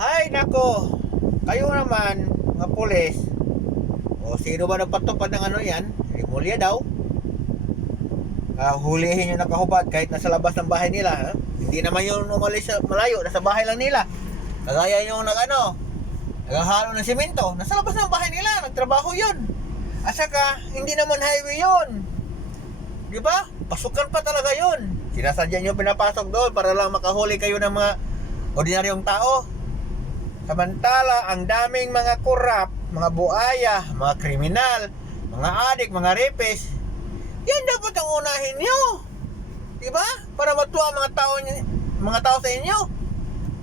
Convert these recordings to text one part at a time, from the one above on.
Ay nako, kayo naman mga pulis. O sino ba nagpatupad ng ano yan? Rimulya daw. Hulihin yung nakahubad kahit nasa labas ng bahay nila. Ha? Hindi naman yung umalis sa malayo, nasa bahay lang nila. Kagaya yung naghahalo ng simento, nasa labas ng bahay nila, nagtrabaho yun. At saka, hindi naman highway yun. Di ba? Pasukan pa talaga yun. Sinasadya nyo pinapasok doon para lang makahuli kayo ng mga ordinaryong tao. Samantala, ang daming mga kurap, mga buaya, mga kriminal, mga adik, mga rapist, yan dapat ang unahin nyo. Diba? Para matuwa mga tao sa inyo.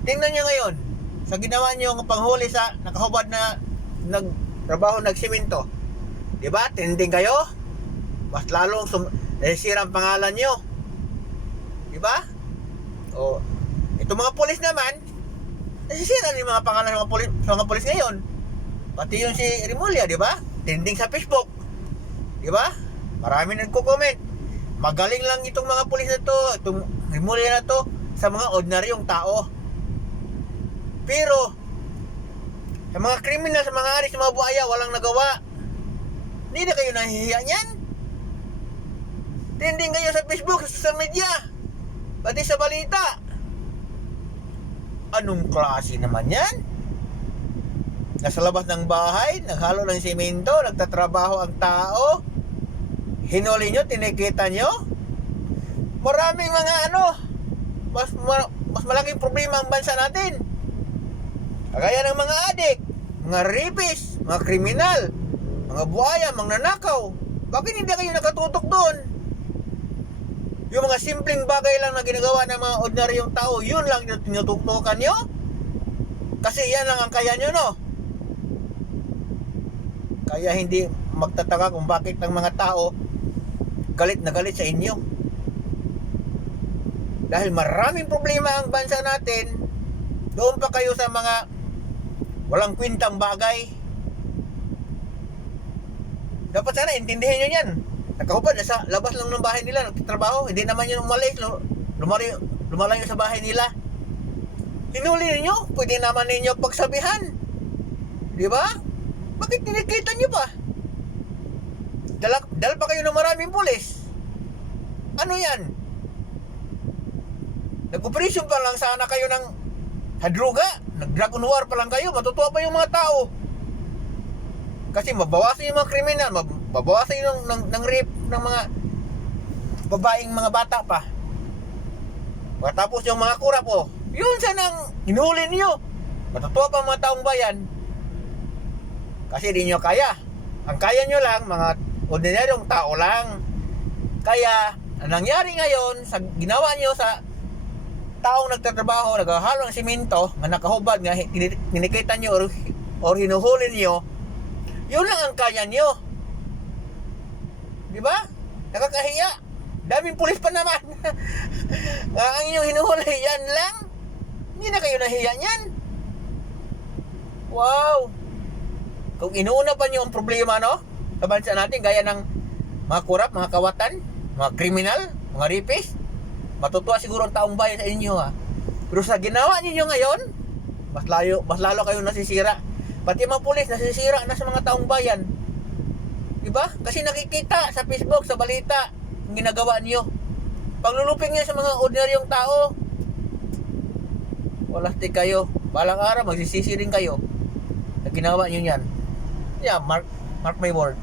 Tingnan nyo ngayon, sa ginawa nyo ng panghuli sa nakahubad na nagtrabaho, nagsimento. Diba? Tinding kayo. Mas lalong sira ang pangalan nyo. Diba? O, itong mga pulis naman, nasisira din mga pangalan ng mga pulis ngayon. Pati yung si Rimulya, di ba? Trending sa Facebook. Di ba? Marami nagko-comment. Magaling lang itong mga pulis na to, itong Rimulya na to, sa mga ordinaryong tao. Pero, sa mga kriminal, sa mga aris, sa mga buhaya, walang nagawa. Hindi na kayo nahihiya niyan. Trending kayo sa Facebook, sa social media, pati sa balita. Anong klase naman yan? Nasa labas ng bahay, naghalo ng simento, nagtatrabaho ang tao, hinuli nyo, tinikita nyo. Maraming mga mas malaking problema ang bansa natin. Kagaya ng mga adik, mga rapist, mga kriminal, mga buhaya, mga nanakaw. Bakit hindi kayo nakatutok doon? Yung mga simpleng bagay lang na ginagawa ng mga ordinaryong tao, yun lang yung tinutuktukan nyo? Kasi yan lang ang kaya nyo, no? Kaya hindi magtataka kung bakit ng mga tao galit na galit sa inyo. Dahil maraming problema ang bansa natin, doon pa kayo sa mga walang kwintang bagay. Dapat sana intindihin nyo yan. Nakahubad, nasa labas lang ng bahay nila, nagtatrabaho. Hindi naman yun umalis, lumalayo sa bahay nila. Hinuli ninyo, pwede naman ninyo pagsabihan. Di ba? Bakit tinikita nyo pa? Dala pa kayo ng maraming pulis. Ano yan? Nag-operasyon pa lang sana kayo ng hadruga. Nag-dragon war pa lang kayo, matutuwa pa yung mga tao. Kasi mabawasan yung mga kriminal, mabawasan yung ng rape ng mga babaeng mga bata pa. Tapos yung mga kurap po, yun sanang hinuli niyo. Matutuwa pa mga taong bayan. Kasi di nyo kaya. Ang kaya nyo lang, mga ordinaryong tao lang. Kaya, ang nangyari ngayon, sa ginawa nyo sa taong nagtatrabaho, naghahalo ng simento, nga nakahubad, nga tinikita nyo or hinuhuli nyo, yun lang ang kaya nyo. Di ba? Nakakahiya. Daming pulis pa naman. Ang inyong hinuhuli, yan lang. Hindi na kayo nahiya niyan. Wow. Kung inuuna pa nyo ang problema, no? Sa bansa natin, gaya ng mga kurap, mga kawatan, mga kriminal, mga rapist, matutuwa siguro ang taong bayan sa inyo, ha? Pero sa ginawa ninyo ngayon, mas lalo kayong nasisira. Pati mga pulis, nasisira na sa mga taong bayan. Diba? Kasi nakikita sa Facebook, sa balita, ang ginagawa niyo. Pagluluping niyo sa mga ordinaryong tao, walastik kayo. Balang araw, magsisisi rin kayo na ginawa niyo yan. Yeah, mark my word.